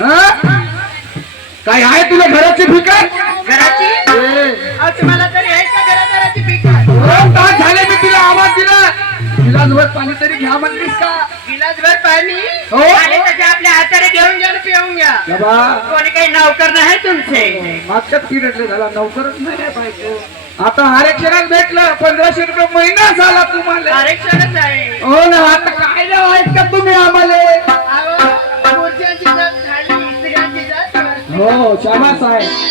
काय आहे तुला घराची फिकर? घराची? तुम्हाला तरी आहे का घरादाराची पिका दोन तास झाले मी तिला आवाज दिला. गिलासभर पाणी तरी घ्या म्हणलीस का? गिलासभर पाणी? हो. आले तसे आपल्या हाताने घेऊन घ्या पिऊन घ्या. कोणी काही नौकर नाही तुमचे. मागच्याच पिरियडला झाला नोकरच नाही आहे बायको. आता आरक्षणात भेटलं पंधराशे रुपये महिना झाला तुम्हाला. आरक्षणच आहे. हो ना आता काय आहेत का तुम्ही आम्हाला?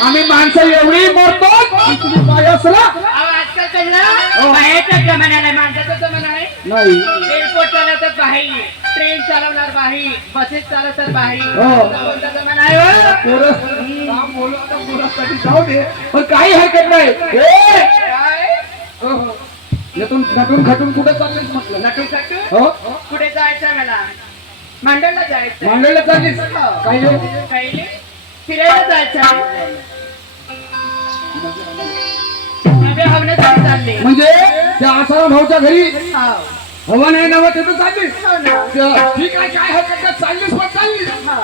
आम्ही माणसं एवढी मरतो की तुम्ही पाय असला अहो, आजकाल. कळलं बाहेरचा जमाना आहे माणसाचा जमाना आहे नाही. एअरपोर्ट चालवतात बाहेर. ट्रेन चालवणार बाहेर. बसेस चालवतात बाहेर. हो. कोणता जमाना आहे हो? पण काही हरकत नाही! काय? हो. यातून खटून खटून कुठे चाललेस म्हटलं. नटू सटू हो. कुठे जायचं मला. मांडवला जायचं मांडळला चाललीस? काही फिरायला जायचं आहे. नव्या हवण्यासाठी चालले म्हणजे त्या आसाराम भाऊच्या घरी हो. हवा नाही नवं तिथं चाललीस हो ना. ठीक आहे काय हरकत नाही चाललीस पण चाललीस हो.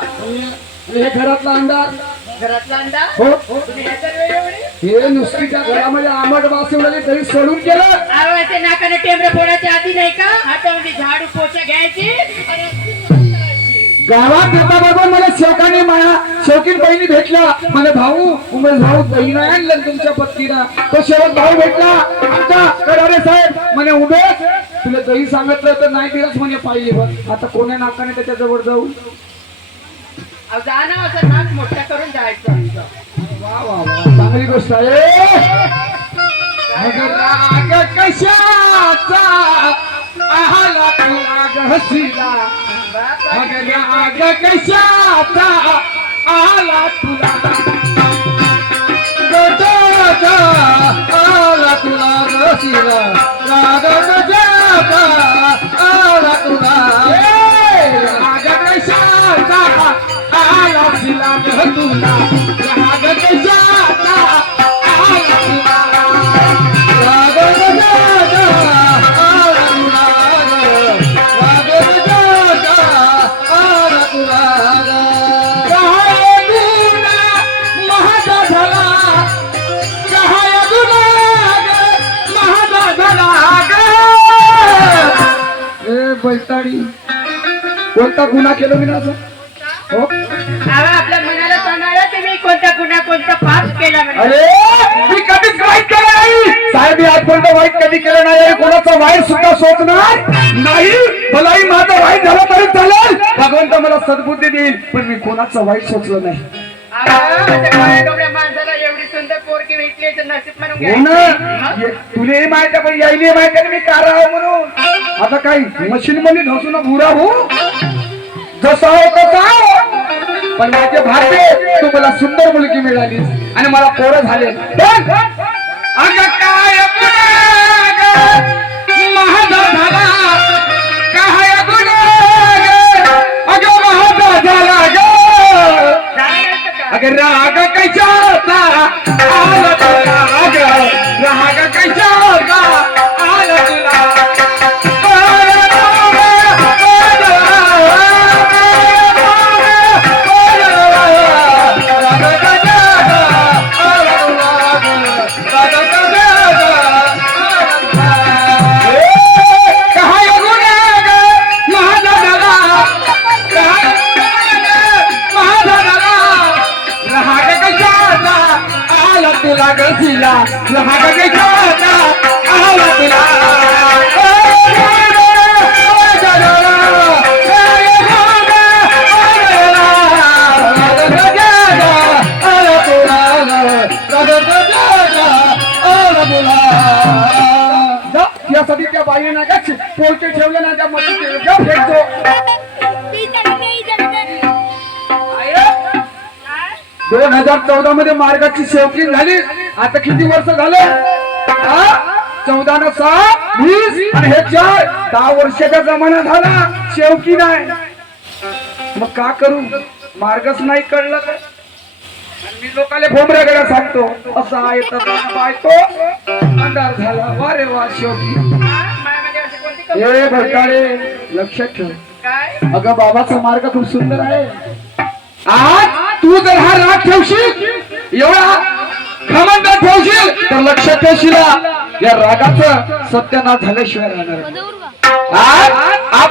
आणि हे घरातला अंदाज घरातला अंडा हो तुम्ही? हे नुसती त्या घरामध्ये आंबट वाचवलेली तरी सोडून केलं आवाज नाकाने टेंबरे फोडायच्या आधी नाही का हातामध्ये झाडू पोचा घ्यायची आणि गावात येताबरोबर मला शेवकाने माया शौकीन बहिणी भेटला. मला भाऊ उमेश भाऊ बहीण आणलं तुमच्या पत्नीला. तो शेवट भाऊ भेटला. आमचा कडारे साहेब म्हणे उमेश तुला दही सांगितलं तर नाही दिलंच म्हणे पाहिजे बघ आता कोण्या नाकाने त्याच्याजवळ जाऊ? अहो, जा ना असं नाक मोठा करून जायचं. वा वा वा. चांगली गोष्ट आहे. कशाचा? तू हसीला. अगं राग कशाचा आला तुला. आला तुला रसीला. राग गजाचा आला तुला. ए, कशाचा आला तुला. ए बैताडी कोणता गुन्हा केलो मी ना हो? आपल्या मनाला सांगायला तुम्ही कोणता गुन्हा कोणता पाप केला अरे मी कधीच वाईट केलं नाही. साहेब मी आजपर्यंत वाईट कधी केलं नाही कोणाचं वाईट सुद्धा सोचणार नाही. मलाही माझं वाईट झालं तरी चालेल. भगवंत मला सद्बुद्धी देईल पण मी कोणाचं वाईट सोचलं नाही. माणसाला एवढी सुंदर पोरगी भेटली म्हणून हो तुलाही माहिती पण यायली माहिती मी का राहावं म्हणून. आता काही मशीन मध्ये धसून बुरा हो जसा हो तसा पण माझे भारते तू मला सुंदर मुलगी मिळाली. आणि मला पोरं झाले. पण अगं काय तुला गसीला राग कैसा आला तुला यासाठी त्या बाईने ना का पोलके ठेवले ना त्या मध्ये फेकतो दोन हजार चौदा मध्ये मार्गाची शेवटी झाली. आता किती वर्ष झालं? चौदा न सहा? वीस? आणि हे चार? दहा वर्षाचा जमाना झाला. शेवकी नाही. मग का करू? मार्गच नाही कळलं तर. मी लोकाले भोमऱ्याकडे सांगतो असं आहे, बायको. अंधार झाला. वा रे वा शेवटी. ए भरताळे लक्षात ठेव. अगं बाबाचा मार्ग खूप सुंदर आहे. आज तू जर हा राग ठेवशील? एवढा खमंड ठेवशील? तर लक्षात ठेवशील. या रागाचं सत्यानाश झाल्याशिवाय राहणार